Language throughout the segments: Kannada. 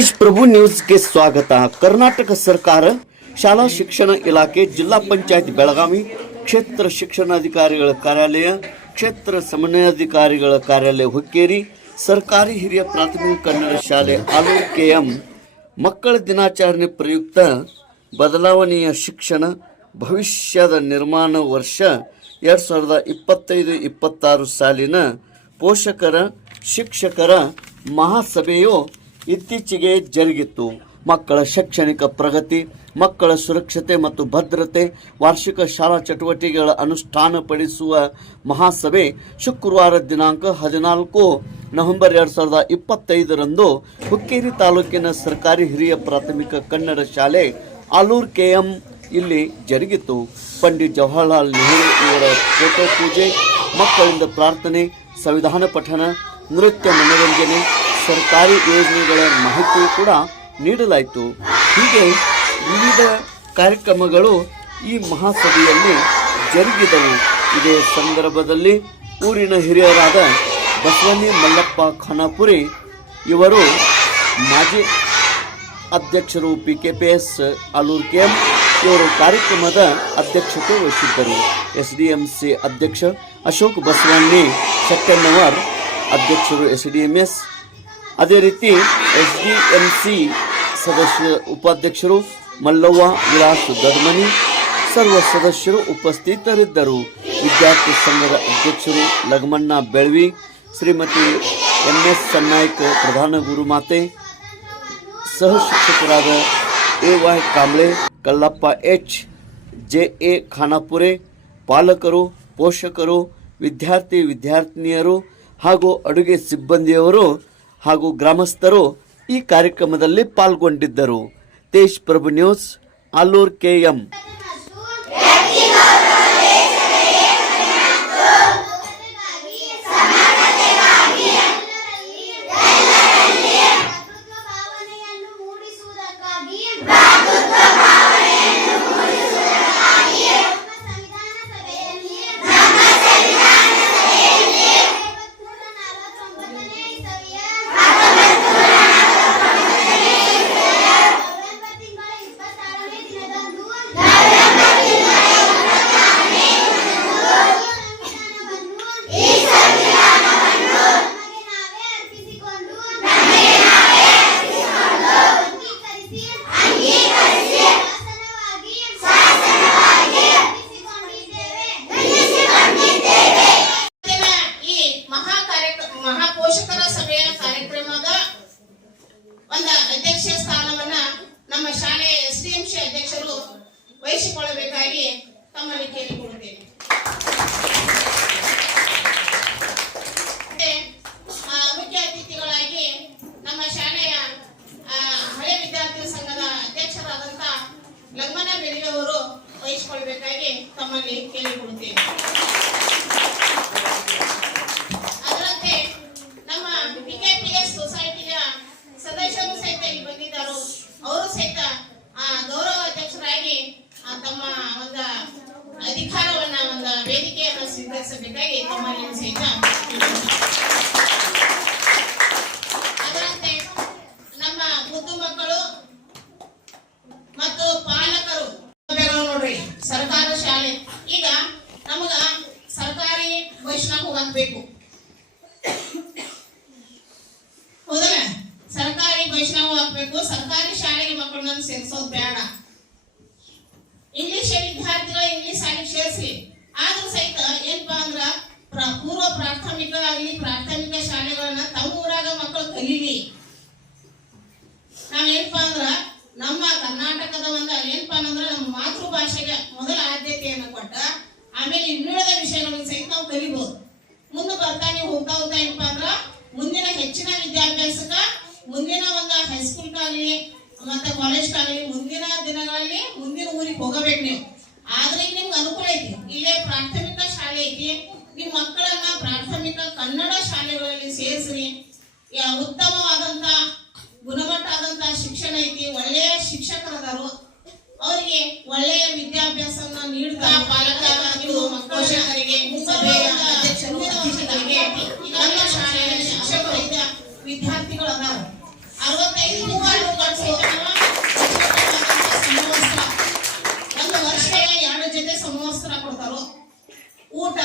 ತೇಜ್ ಪ್ರಭು ನ್ಯೂಸ್ಗೆ ಸ್ವಾಗತ. ಕರ್ನಾಟಕ ಸರ್ಕಾರ, ಶಾಲಾ ಶಿಕ್ಷಣ ಇಲಾಖೆ, ಜಿಲ್ಲಾ ಪಂಚಾಯತ್ ಬೆಳಗಾವಿ, ಕ್ಷೇತ್ರ ಶಿಕ್ಷಣಾಧಿಕಾರಿಗಳ ಕಾರ್ಯಾಲಯ, ಕ್ಷೇತ್ರ ಸಮನ್ವಯಾಧಿಕಾರಿಗಳ ಕಾರ್ಯಾಲಯ ಹುಕ್ಕೇರಿ, ಸರ್ಕಾರಿ ಹಿರಿಯ ಪ್ರಾಥಮಿಕ ಕನ್ನಡ ಶಾಲೆ ಆಲೂರು ಕೆಎಂ. ಮಕ್ಕಳ ದಿನಾಚರಣೆ ಪ್ರಯುಕ್ತ ಬದಲಾವಣೆಯ ಶಿಕ್ಷಣ, ಭವಿಷ್ಯದ ನಿರ್ಮಾಣ ವರ್ಷ ಎರಡು ಸಾವಿರದ ಇಪ್ಪತ್ತೈದು ಇಪ್ಪತ್ತಾರು ಸಾಲಿನ ಪೋಷಕರ, ಶಿಕ್ಷಕರ ಮಹಾಸಭೆಯು ಇತ್ತೀಚೆಗೆ ಜರುಗಿತ್ತು. ಮಕ್ಕಳ ಶೈಕ್ಷಣಿಕ ಪ್ರಗತಿ, ಮಕ್ಕಳ ಸುರಕ್ಷತೆ ಮತ್ತು ಭದ್ರತೆ, ವಾರ್ಷಿಕ ಶಾಲಾ ಚಟುವಟಿಕೆಗಳ ಅನುಷ್ಠಾನಪಡಿಸುವ ಮಹಾಸಭೆ ಶುಕ್ರವಾರ ದಿನಾಂಕ ಹದಿನಾಲ್ಕು ನವೆಂಬರ್ ಎರಡು ಸಾವಿರದ ಇಪ್ಪತ್ತೈದರಂದು ಹುಕ್ಕೇರಿ ತಾಲೂಕಿನ ಸರ್ಕಾರಿ ಹಿರಿಯ ಪ್ರಾಥಮಿಕ ಕನ್ನಡ ಶಾಲೆ ಆಲೂರ್ ಕೆಎಂ ಇಲ್ಲಿ ಜರುಗಿತು. ಪಂಡಿತ್ ಜವಾಹರ್ಲಾಲ್ ನೆಹರು ಇವರ ಫೋಟೋ ಪೂಜೆ, ಮಕ್ಕಳಿಂದ ಪ್ರಾರ್ಥನೆ, ಸಂವಿಧಾನ ಪಠಣ, ನೃತ್ಯ ಮನೋರಂಜನೆ ಸರ್ಕಾರಿ ಯೋಜನೆಗಳ ಮಾಹಿತಿ ಕೂಡ ನೀಡಲಾಯಿತು. ಹೀಗೆ ವಿವಿಧ ಕಾರ್ಯಕ್ರಮಗಳು ಈ ಮಹಾಸಭೆಯಲ್ಲಿ ಜರುಗಿದವು. ಇದೇ ಸಂದರ್ಭದಲ್ಲಿ ಊರಿನ ಹಿರಿಯರಾದ ಬಸವನಿ ಮಲ್ಲಪ್ಪ ಖಾನಾಪುರಿ ಇವರು ಮಾಜಿ ಅಧ್ಯಕ್ಷರು P K P S Alur K M ಇವರು ಕಾರ್ಯಕ್ರಮದ ಅಧ್ಯಕ್ಷತೆ ವಹಿಸಿದ್ದರು. ಎಸ್ ಡಿ ಎಂ ಸಿ ಅಧ್ಯಕ್ಷ ಅಶೋಕ್ ಬಸವಣ್ಣಿ ಸೆಪ್ಟೆಂಬರ್ ಅಧ್ಯಕ್ಷರು ಎಸ್ ಡಿ ಎಂ ಎಸ್ ಅದೇ ರೀತಿ ಎಸ್ ಡಿ ಎಂ ಸಿ ಸದಸ್ಯ ಉಪಾಧ್ಯಕ್ಷರು ಮಲ್ಲವ್ವ ವಿಲಾಸ್ ದರ್ಮನಿ ಸರ್ವ ಸದಸ್ಯರು ಉಪಸ್ಥಿತರಿದ್ದರು ವಿದ್ಯಾರ್ಥಿ ಸಂಘದ ಅಧ್ಯಕ್ಷರು ಲಗಮಣ್ಣ ಬೆಳ್ವಿ ಶ್ರೀಮತಿ ಎಂ ಎಸ್ ಸನ್ನಾಯ್ಕ ಪ್ರಧಾನ ಗುರುಮಾತೆ ಸಹ ಶಿಕ್ಷಕರಾದ A Y Kamble Kallappa H J A Khanapure ಪಾಲಕರು ಪೋಷಕರು ವಿದ್ಯಾರ್ಥಿ ವಿದ್ಯಾರ್ಥಿನಿಯರು ಹಾಗೂ ಅಡುಗೆ ಸಿಬ್ಬಂದಿಯವರು ಹಾಗೂ ಗ್ರಾಮಸ್ಥರು ಈ ಕಾರ್ಯಕ್ರಮದಲ್ಲಿ ಪಾಲ್ಗೊಂಡಿದ್ದರು. ತೇಜ್ ಪ್ರಭು ನ್ಯೂಸ್ ಆಲೂರ್ ಕೆಎಂ ಭ್ರಾತೃತ್ವ ಭಾವನೆಯನ್ನು ಮೂಡಿಸುವುದಕ್ಕಾಗಿ ನಮ್ಮ ಸಂವಿಧಾನ ಸಭೆಯಲ್ಲಿ ಐವತ್ಮೂರ ನಲವತ್ತೊಂಬತ್ತನೇ ಇಸವಿಯ ನವೆಂಬರ್ ತಿಂಗಳ ಇಪ್ಪತ್ತಾರನೇ ದಿನದಂದು ಈ ಸಂವಿಧಾನವನ್ನು ನಮಗೆ ನಾವೇ ಅರ್ಪಿಸಿಕೊಂಡು ಅಂಗೀಕರಿಸಿ ಶಾಸನವಾಗಿ ಅರ್ಪಿಸಿಕೊಂಡಿದ್ದೇವೆ ಇವತ್ತಿನ ಈ ಮಹಾ ಕಾರ್ಯಕ್ರಮ ಮಹಾ ಪೋಷಕರ ಸಭೆಯ ಕಾರ್ಯಕ್ರಮದ ಒಂದು ಅಧ್ಯಕ್ಷ ಸ್ಥಾನವನ್ನ ನಮ್ಮ ಶಾಲೆಯ ಎಸ್ ಡಿ ಎಂ ಸಿ ಅಧ್ಯಕ್ಷರು ವಹಿಸಿಕೊಳ್ಳಬೇಕಾಗಿ ತಮ್ಮಲ್ಲಿ ಕೇಳಿಕೊಳ್ಳುತ್ತೇನೆ ಮತ್ತೆ, ಆ, ಮುಖ್ಯ ಅತಿಥಿಗಳಾಗಿ ನಮ್ಮ ಶಾಲೆಯ ಆ, ಹಳೆ ವಿದ್ಯಾರ್ಥಿ ಸಂಘದ ಅಧ್ಯಕ್ಷರಾದಂತ ಲಗ್ಮನ ಬೆಳಿಯವರು ವಹಿಸಿಕೊಳ್ಬೇಕಾಗಿ ತಮ್ಮಲ್ಲಿ ಕೇಳಿಕೊಳ್ಳುತ್ತೇನೆ ಅದರಂತೆ ನಮ್ಮ ಪಿಕೆಪಿಎಸ್ ಸೊಸೈಟಿಯ ಸದಸ್ಯರು ಸಹಿತ ಇಲ್ಲಿ ಬಂದಿದ್ದರು ಅವರು ಸಹಿತ ಆ ಗೌರವ ಅಧ್ಯಕ್ಷರಾಗಿ ಆ, ತಮ್ಮ ಒಂದು ಅಧಿಕಾರವನ್ನ ಒಂದು ವೇದಿಕೆಯನ್ನು ಸ್ವೀಕರಿಸಬೇಕಾಗಿ ತಮ್ಮಲ್ಲಿ ಸಹಿತ ಅದರಂತೆ ನಮ್ಮ ಮುದ್ದು ಮಕ್ಕಳು ಮತ್ತು ಪಾಲಕರು ಸೌಲಭ್ಯಗಳು ನೋಡ್ರಿ ಸರ್ಕಾರ ಶಾಲೆ ಈಗ ನಮಗ ಸರ್ಕಾರಿ ಬಸ್ನಾಗ ಹೋಗಕ್ ಬೇಕು ಹೌದಲ್ಲ ಸರ್ಕಾರಿ ವೈಷ್ಣವ ಹಾಕ್ಬೇಕು ಸರ್ಕಾರಿ ಶಾಲೆಗೆ ಮಕ್ಕಳನ್ನ ಸೇರ್ಸೋದು ಬೇಡ. ಇಂಗ್ಲಿಷ್ ವಿದ್ಯಾರ್ಥಿಗಳು ಇಂಗ್ಲಿಷ್ ಶಾಲೆಗೆ ಸೇರಿಸಿ. ಆದ್ರೂ ಸಹಿತ ಏನಪ್ಪಾ ಅಂದ್ರ, ಪ್ರ- ಪೂರ್ವ ಪ್ರಾಥಮಿಕ ಆಗಲಿ, ಪ್ರಾಥಮಿಕ ಶಾಲೆಗಳನ್ನ ತಮ್ಮ ಊರಾಗ ಮಕ್ಕಳು ಕಲೀಲಿ. ನಾವೇನ್ಪಾ ಅಂದ್ರ, ನಮ್ಮ ಕರ್ನಾಟಕದ ಒಂದು ಏನಪ್ಪಾ ಅಂದ್ರ, ನಮ್ಮ ಮಾತೃಭಾಷೆಗೆ ಮೊದಲ ಆದ್ಯತೆಯನ್ನು ಕೊಟ್ಟ ಆಮೇಲೆ ಇನ್ನುಳಿದ ವಿಷಯಗಳನ್ನು ಸಹಿತ ನಾವು ಕಲಿಬಹುದು ಮುಂದೆ ಬರ್ತಾ ನೀವು ಹೋಗ್ತಾ ಹೋಗ್ತಾ ಏನಪ್ಪಾ ಅಂದ್ರ, ಮುಂದಿನ ಹೆಚ್ಚಿನ ವಿದ್ಯಾಭ್ಯಾಸಕ್ಕ ಮುಂದಿನ ಒಂದು ಹೈಸ್ಕೂಲ್ಗಾಗ್ಲಿ ಮತ್ತೆ ಕಾಲೇಜ್ಗಾಗ್ಲಿ ಮುಂದಿನ ದಿನಗಳಲ್ಲಿ ಮುಂದಿನ ಊರಿಗೆ ಹೋಗಬೇಕು ನೀವು. ಆದ್ರೆ ಈಗ ನಿಮ್ಗೆ ಅನುಕೂಲ ಐತಿ. ಇಲ್ಲೇ ಪ್ರಾಥಮಿಕ ಶಾಲೆ ಐತಿ. ನಿಮ್ಮ ಮಕ್ಕಳನ್ನ ಪ್ರಾಥಮಿಕ ಕನ್ನಡ ಶಾಲೆಗಳಲ್ಲಿ ಸೇರಿಸ್ರಿ. ಉತ್ತಮವಾದಂತ ಗುಣಮಟ್ಟ ಶಿಕ್ಷಣ ಐತಿ. ಒಳ್ಳೆಯ ಶಿಕ್ಷಕರದಾರು. ಅವರಿಗೆ ಒಳ್ಳೆಯ ವಿದ್ಯಾಭ್ಯಾಸವನ್ನ ನೀಡ್ತಾ ಪಾಲಕರಾಗಿ ಮತ್ತು ವಿದ್ಯಾರ್ಥಿಗಳು ಅದಾರ ಅರವತ್ತೈದು ಮೂವತ್ತು ಖರ್ಚು ಸಮವಸ್ತ್ರ. ವರ್ಷ ಎರಡು ಜೊತೆ ಸಮವಸ್ತ್ರ ಕೊಡ್ತಾರೋ? ಊಟ,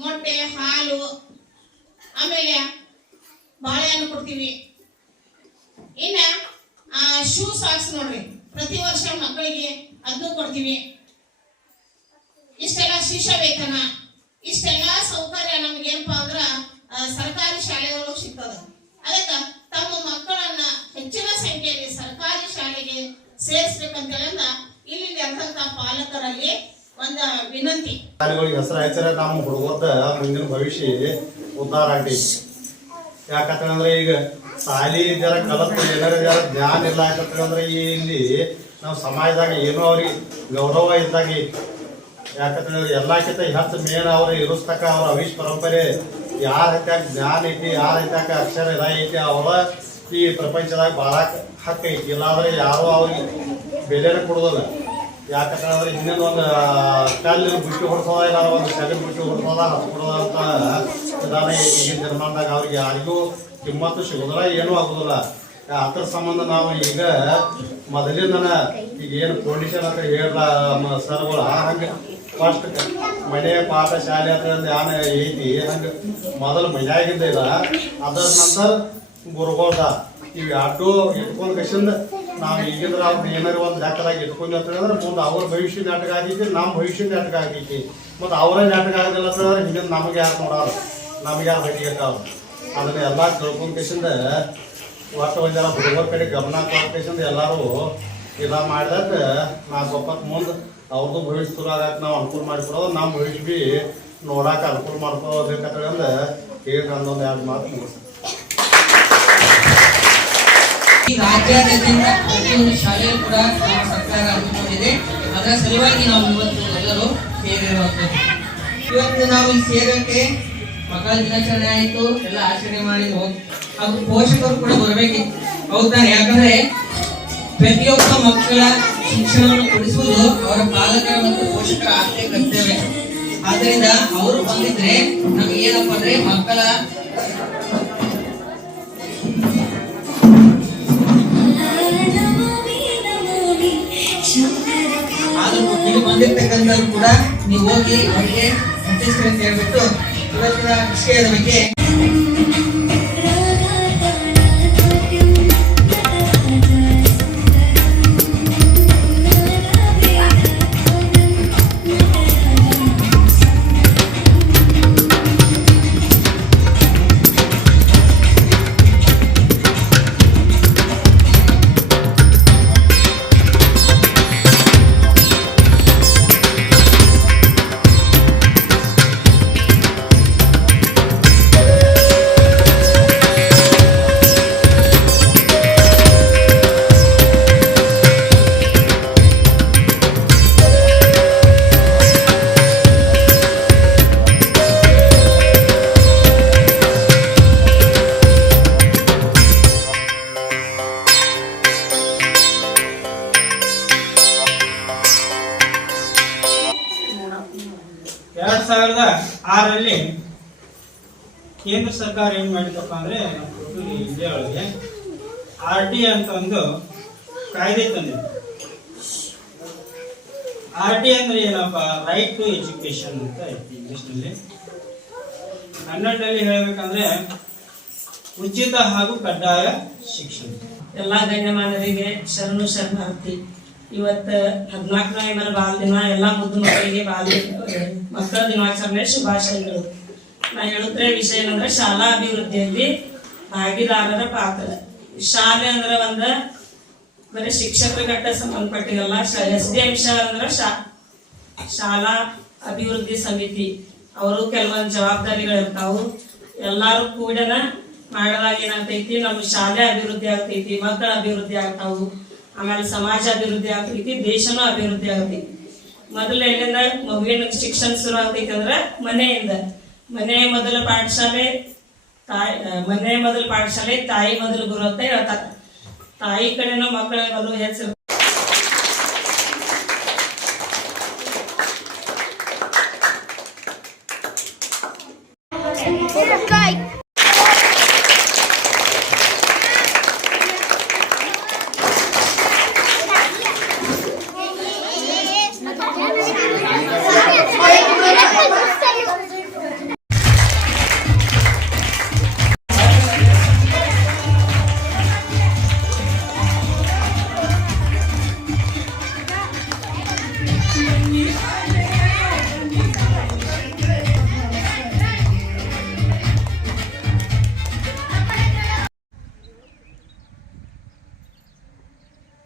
ಮೊಟ್ಟೆ, ಹಾಲು, ಆಮೇಲೆ ಬಾಳೆಹಣ್ಣು ಕೊಡ್ತೀವಿ. ಇನ್ನ ಶೂ ಸಾಕ್ಸ್ ನೋಡ್ರಿ. ಪ್ರತಿ ವರ್ಷ ಮಕ್ಕಳಿಗೆ ಅದನ್ನು ಕೊಡ್ತೀವಿ. ಇಷ್ಟೆಲ್ಲ ಶಿಷ್ಯ ವೇತನ, ಇಷ್ಟೆಲ್ಲ ಸೌಕರ್ಯ ನಮ್ಗೆ ಏನಪ್ಪಾ ಅಂದ್ರ ಸರ್ಕಾರಿ ಶಾಲೆಯೊಳಗೆ ಸಿಗ್ತದೆ. ಅದಕ್ಕ ತಮ್ಮ ಮಕ್ಕಳನ್ನ ಹೆಚ್ಚಿನ ಸಂಖ್ಯೆಯಲ್ಲಿ ಸರ್ಕಾರಿ ಶಾಲೆಗೆ ಸೇರಿಸ್ಬೇಕಂತೇಳಿಂದ ಇಲ್ಲಿ ನೆರೆದಂತ ಪಾಲಕರಲ್ಲಿ ಒಂದು ವಿನಂತಿ. ಶಾಲೆಗಳಿಗೆ ಹೆಸರು ಹಚ್ಚಾರ ನಮ್ಮ ಹುಡುಗರ್ದ ಮುಂದಿನ ಭವಿಷ್ಯ ಉದ್ಧಾರ ಆಗಿ ಯಾಕಂತಂದ್ರೆ ಈಗ ಶಾಲಿ ಜರ ಕಲತ್ತು ಜನರ ಜರ ಜ್ಞಾನ ಇಲ್ಲ ಯಾಕಂತಂದ್ರೆ ಇಲ್ಲಿ ನಾವು ಸಮಾಜದಾಗ ಏನೋ ಅವ್ರಿಗೆ ಗೌರವ ಇದ್ದಾಗ. ಯಾಕಂತಂದ್ರೆ ಎಲ್ಲಕ್ಕಿಂತ ಹೆಚ್ಚು ಮೇನ್ ಅವ್ರು ಇರಿಸ್ತಕ್ಕ ಅವ್ರ ಅವಿಷ್ ಪರಂಪರೆ ಯಾರ ಹತ್ಯಾಕ ಜ್ಞಾನ ಐತಿ, ಯಾರ ಹತ್ಯಾಕ ಅಕ್ಷರ ಇದ ಐತಿ, ಅವರ ಈ ಪ್ರಪಂಚದಾಗ ಬಾಳಾಕ ಹಕ್ಕ ಐತಿ. ಇಲ್ಲಾಂದ್ರೆ ಯಾರು ಅವ್ರಿಗೆ ಬೆಲೆನ ಕೊಡೋದಿಲ್ಲ. ಯಾಕಂದ್ರೆ ಹಿಂದಿನ ಒಂದು ಕಲ್ಲು ಬಿಟ್ಟು ಹೊಡ್ಸೋದ ಇಲ್ಲ, ಒಂದು ಕಲ್ಲು ಬಿಟ್ಟು ಹೊಡ್ಸೋದ ಹತ್ಕೊಡೋದ ಅಂತ ಐತಿ. ಈಗಿನ ಜನ್ಮಾನದಾಗ ಅವ್ರಿಗೆ ಯಾರಿಗೂ ಕಿಮ್ಮತ್ತು ಸಿಗೋದಿಲ್ಲ, ಏನೂ ಆಗೋದಿಲ್ಲ. ಅದ್ರ ಸಂಬಂಧ ನಾವು ಈಗ ಮೊದಲಿಂದನ ಈಗ ಏನು ಕಂಡೀಷನ್ ಅಂತ ಹೇಳ ಸರ್ಗಳು ಆ ಹಂಗೆ ಫಸ್ಟ್ ಮನೆ ಪಾಠ ಶಾಲೆ ಅಂತ ಧ್ಯಾನ ಐತಿ, ಹಂಗೆ ಮೊದಲು ಮನ್ಯಾಗಿಂದ ಇಲ್ಲ ಅದರ ನಂತರ ಗುರುಗೋದ. ಇವು ಎರಡು ಇಟ್ಕೊಂಡ್ ಕಸಿಂದ ನಾವು ಈಗಿಂದ್ರ ಅವ್ರನ್ನ ಏನಾರ ಒಂದು ಲೆಕ್ಕದಾಗ ಅಂತ ಅಂತಂದ್ರೆ ಮುಂದೆ ಅವ್ರ ಭವಿಷ್ಯ ನಾಟಕ ಆಗೈತಿ ನಮ್ಮ ಭವಿಷ್ಯ ನಾಟಕ ಆಗೈತಿ. ಮತ್ತು ಅವರ ನಾಟಕ ಅಂತ ಅಂತಂದ್ರೆ ಹಿಂದಿನ ನಮಗೆ ಯಾರು ನೋಡೋರು? ನಮಗೆ ಯಾರು ಭೇಟಿಯಾಗ ಅದನ್ನ ಎಲ್ಲ ತಿಳ್ಕೊಂಡ್ ಕಸಿಂದ ಒಟ್ಟು ಒಂದ್ ಜನ ಹುಡುಗರ ಕಡೆ ಗಮನ ಕೊಟ್ಟಿಸಿಂದ ಎಲ್ಲರೂ ಇದ ಮಾಡಿದಾಗ ನಾ ಸ್ವಲ್ಪ ಮುಂದೆ ಅವ್ರದ್ದು ಭವಿಷ್ಯ ಚಲೋ ಆಗಕ್ಕೆ ನಾವು ಅನುಕೂಲ ಮಾಡಿಕೊಡೋದು ನಮ್ಮ ಭವಿಷ್ಯ ಬಿ ನೋಡಾಕ ಅನುಕೂಲ ಮಾಡ್ಕೋಬೇಕಂತಂದ ಈಗ ನಂದೊಂದು ಎರಡು ಮಾತು ಮುಗಿಸ್ತೀನಿ. ಈ ರಾಜ್ಯಾದ್ಯಂತ ಪ್ರತಿಯೊಂದು ಶಾಲೆಯಲ್ಲೂ ಕೂಡ ನಮ್ಮ ಸರ್ಕಾರ ಹಮ್ಮಿಕೊಂಡಿದೆ. ಅದರ ಸಲುವಾಗಿ ನಾವು ಇವತ್ತು ಎಲ್ಲರೂ ಸೇರಿರುವಂಥದ್ದು ಇವತ್ತು ನಾವು ಈ ಸೇರೋಕೆ ಮಕ್ಕಳ ದಿನಾಚರಣೆ ಆಯಿತು, ಎಲ್ಲ ಆಚರಣೆ ಮಾಡಿದ್ವು ಹಾಗೂ ಪೋಷಕರು ಕೂಡ ಬರಬೇಕಿತ್ತು. ಹೌದಾ? ಯಾಕಂದ್ರೆ ಪ್ರತಿಯೊಬ್ಬ ಮಕ್ಕಳ ಶಿಕ್ಷಣವನ್ನು ಕೊಡಿಸುವುದು ಅವರ ಪಾಲಕರ ಮತ್ತು ಪೋಷಕರ ಆದ್ಯ ಕರ್ತವ್ಯ. ಆದ್ದರಿಂದ ಅವರು ಬಂದಿದ್ರೆ ನಮ್ಗೆ ಏನಪ್ಪ ಅಂದ್ರೆ ಮಕ್ಕಳ ಆದ್ರೂ ಬಂದಿರ್ತಕ್ಕಂಥವ್ರು ಕೂಡ ನೀವು ಹೋಗಿ ಅವರಿಗೆ ಸಂತೋಷ ಅಂತ ಹೇಳ್ಬಿಟ್ಟು ಇವತ್ತಿನ ವಿಷಯದ ಬಗ್ಗೆ ಸಾವಿರದ ಆರರಲ್ಲಿ ಕೇಂದ್ರ ಸರ್ಕಾರ ಏನ್ ಮಾಡಿದಪ್ಪ ಅಂದ್ರೆ ಇಂಡಿಯಾ ಒಳಗೆ ಆರ್ ಟಿ ಅಂತ ಒಂದು ಕಾಯ್ದೆ ತಂದಿದೆ. ಆರ್ ಟಿ ಅಂದ್ರೆ ಏನಪ್ಪ? ರೈಟ್ ಟು ಎಜುಕೇಶನ್ ಅಂತ ಐತಿ ಇಂಗ್ಲಿಷ್ನಲ್ಲಿ. ಕನ್ನಡದಲ್ಲಿ ಹೇಳ್ಬೇಕಂದ್ರೆ ಉಚಿತ ಹಾಗೂ ಕಡ್ಡಾಯ ಶಿಕ್ಷಣ. ಎಲ್ಲ ಗಣ್ಯಮಾನರಿಗೆ ಶರಣು ಶರಣಾರ್ಥಿ. ಇವತ್ತ ಹದಿನಾಲ್ಕನೇ ಮನ ಬಾಲ್ ದಿನ ಎಲ್ಲ ಮುದ್ದು ಮಕ್ಕಳಿಗೆ ಬಾಲ್ ಮಕ್ಕಳ ದಿನಾಚರಣೆ ಶುಭಾಶಯಗಳು. ನಾ ಹೇಳುತ್ತಿರೋ ವಿಷಯ ಏನಂದ್ರೆ, ಶಾಲಾ ಅಭಿವೃದ್ಧಿಯಲ್ಲಿ ಭಾಗಿದಾರರ ಪಾತ್ರ. ಶಾಲೆ ಅಂದ್ರೆ ಒಂದ ಬರೀ ಶಿಕ್ಷಕರಿಗಟ್ಟ ಸಂಬಂಧಪಟ್ಟಿರಲ್ಲ ಎಸ್ ಡಿ ಎಂ ಅಂದ್ರೆ ಶಾ, ಶಾಲಾ ಅಭಿವೃದ್ಧಿ ಸಮಿತಿ. ಅವರು ಕೆಲವೊಂದು ಜವಾಬ್ದಾರಿಗಳಿರ್ತಾವು. ಎಲ್ಲಾರು ಕೂಡನ ಮಾಡಿದಾಗ ಏನಾಗ್ತೈತಿ? ನಮ್ಮ ಶಾಲೆ ಅಭಿವೃದ್ಧಿ ಆಗ್ತೈತಿ, ಮಕ್ಕಳ ಅಭಿವೃದ್ಧಿ ಆಗ್ತಾವು. ಆಮೇಲೆ ಸಮಾಜ ಅಭಿವೃದ್ಧಿ ಆಗ್ತೈತಿ, ದೇಶನೂ ಅಭಿವೃದ್ಧಿ ಆಗ್ತೈತಿ. ಮೊದಲು ಎಲ್ಲಿಂದ ಮಗುವಿನ ಶಿಕ್ಷಣ ಶುರು ಆಗ್ತೈತಿ ಅಂದ್ರೆ ಮನೆಯಿಂದ. ಮನೆ ಮೊದಲ ಪಾಠಶಾಲೆ, ತಾಯಿ ಮನೆ ಮೊದಲ ಪಾಠಶಾಲೆ, ತಾಯಿ ಮೊದಲು ಗುರು ಅಂತ ತಾಯಿ ಕಡೆನೂ ಮಕ್ಕಳ ಬಲು ಹೆಸರು